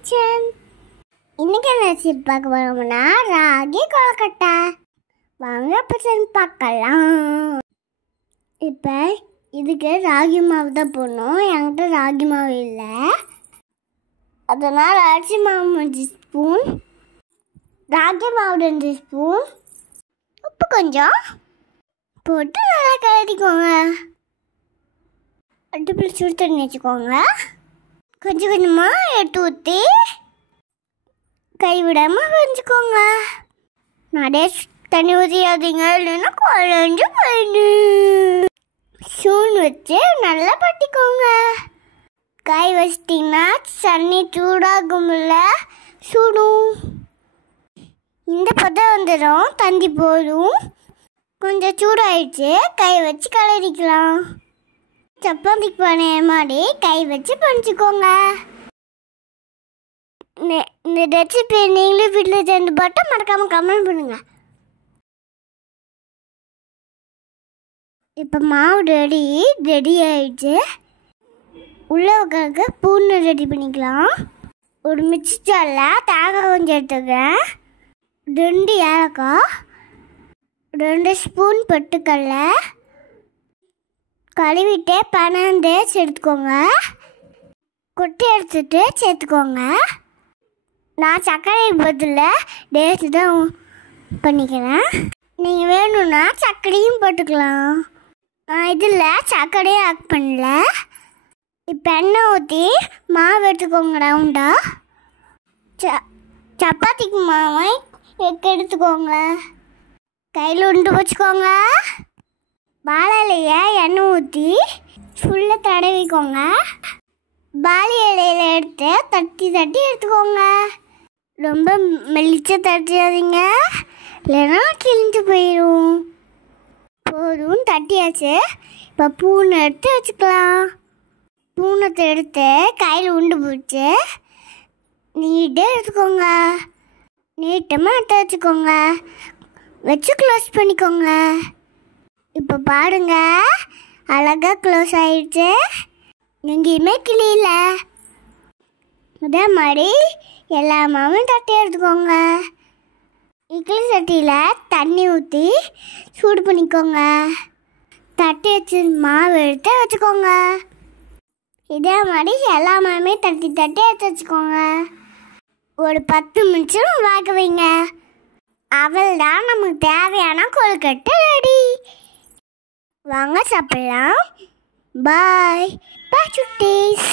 Kitchen. இன்னைக்கு என்ன recipe பார்க்க போறோம்னா ராகி கொழுக்கட்டை. வாங்க பசங்க பார்க்கலாம். இப்போ இதுக்கு ராகி மாவு தான் போடணும். என்கிட்ட ராகி மாவு இல்லை, அதனால் அரிசி மாவு 1 ஸ்பூன், ராகி மாவு 2 ஸ்பூன், உப்பு கொஞ்சம் போட்டு நல்லா கலரிக்கோங்க. அடுப்பில் சுடு தண்ணி வச்சுக்கோங்க. கொஞ்சம் கொஞ்சமாக எடுத்து ஊற்றி கைவிடாமல் கஞ்சிக்கோங்க. நிறைய தண்ணி ஊற்றியாதீங்க, இல்லைன்னா குழஞ்சு போயிடும். சூன் வச்சு நல்லா பட்டிக்கோங்க. காய் வச்சிட்டிங்கன்னா தண்ணி சூடாகும்ல, சுடும். இந்த பதம் வந்துடும், தண்ணி போதும். கொஞ்சம் சூடாயிடுச்சு, கை வச்சு கலரிக்கலாம். சப்பாத்திக்கு பண்ண மாதிரி கை வச்சு பண்ணிச்சுக்கோங்க. இந்த ரெசிபி நீங்களும் வீட்டில் சேர்ந்து போட்டு மறக்காமல் கமெண்ட் பண்ணுங்க. இப்போ மாவு ரெடி ஆயிடுச்சு. உள்ளே உட்காந்து பூனை ரெடி பண்ணிக்கலாம். ஒரு மிக்ஸி ஜாரில் தேங்காய் கொஞ்சம் எடுத்துக்கிறேன், 2 ஏலக்காய், 2 ஸ்பூன் பொட்டுக்கடலை, கழுவிட்டு 12 டேட்ஸ் எடுத்துக்கோங்க. கொட்டி எடுத்துட்டு சேர்த்துக்கோங்க. நான் சர்க்கரை பதில் டேட்ஸ் தான் பண்ணிக்கிறேன். நீங்கள் வேணும்னா சர்க்கரையும் போட்டுக்கலாம். நான் இதில் சர்க்கரையும் ஆட் பண்ணல. இப்போ எண்ணெய் ஊற்றி மாவு எடுத்துக்கோங்க. ரவுண்டாக சப்பாத்திக்கு மாவை எடுத்துக்கோங்க. கையில் உண்டு வச்சுக்கோங்க. வாழை இலையை எண்ணெய் ஊற்றி ஃபுல்லாக தடவிக்கோங்க. வாழை இலையில் எடுத்து தட்டி எடுத்துக்கோங்க. ரொம்ப மெலிச்சா தட்டியாதீங்க, இல்லைன்னா கிழிஞ்சு போயிடும். போதும், தட்டியாச்சு. இப்போ பூனை எடுத்து வச்சுக்கலாம். பூனத்தை எடுத்து கையில் உண்டு பிடிச்சி நீட்டாக எடுத்துக்கோங்க. நீட்டமாக எடுத்து வச்சுக்கோங்க. வச்சு க்ளோஸ் பண்ணிக்கோங்க. இப்போ பாருங்க, அழகாக க்ளோஸ் ஆயிடுச்சு, எங்கேயுமே கிளியில. அதே மாதிரி எல்லா மாவும் தட்டி எடுத்துக்கோங்க. இட்லி சட்டியில் தண்ணி ஊற்றி சூடு பண்ணிக்கோங்க. தட்டி வச்சு மாவு எடுத்து வச்சுக்கோங்க. இதே மாதிரி எல்லா மாவுமே தட்டி எடுத்து வச்சுக்கோங்க. ஒரு 10 நிமிஷம் வேக வைங்க. அவள் தான் நமக்கு தேவையான கொழுக்கட்டை ரெடி. வாங்க சாப்பிடலாம். பாய் பாய் சுட்டீஸ்.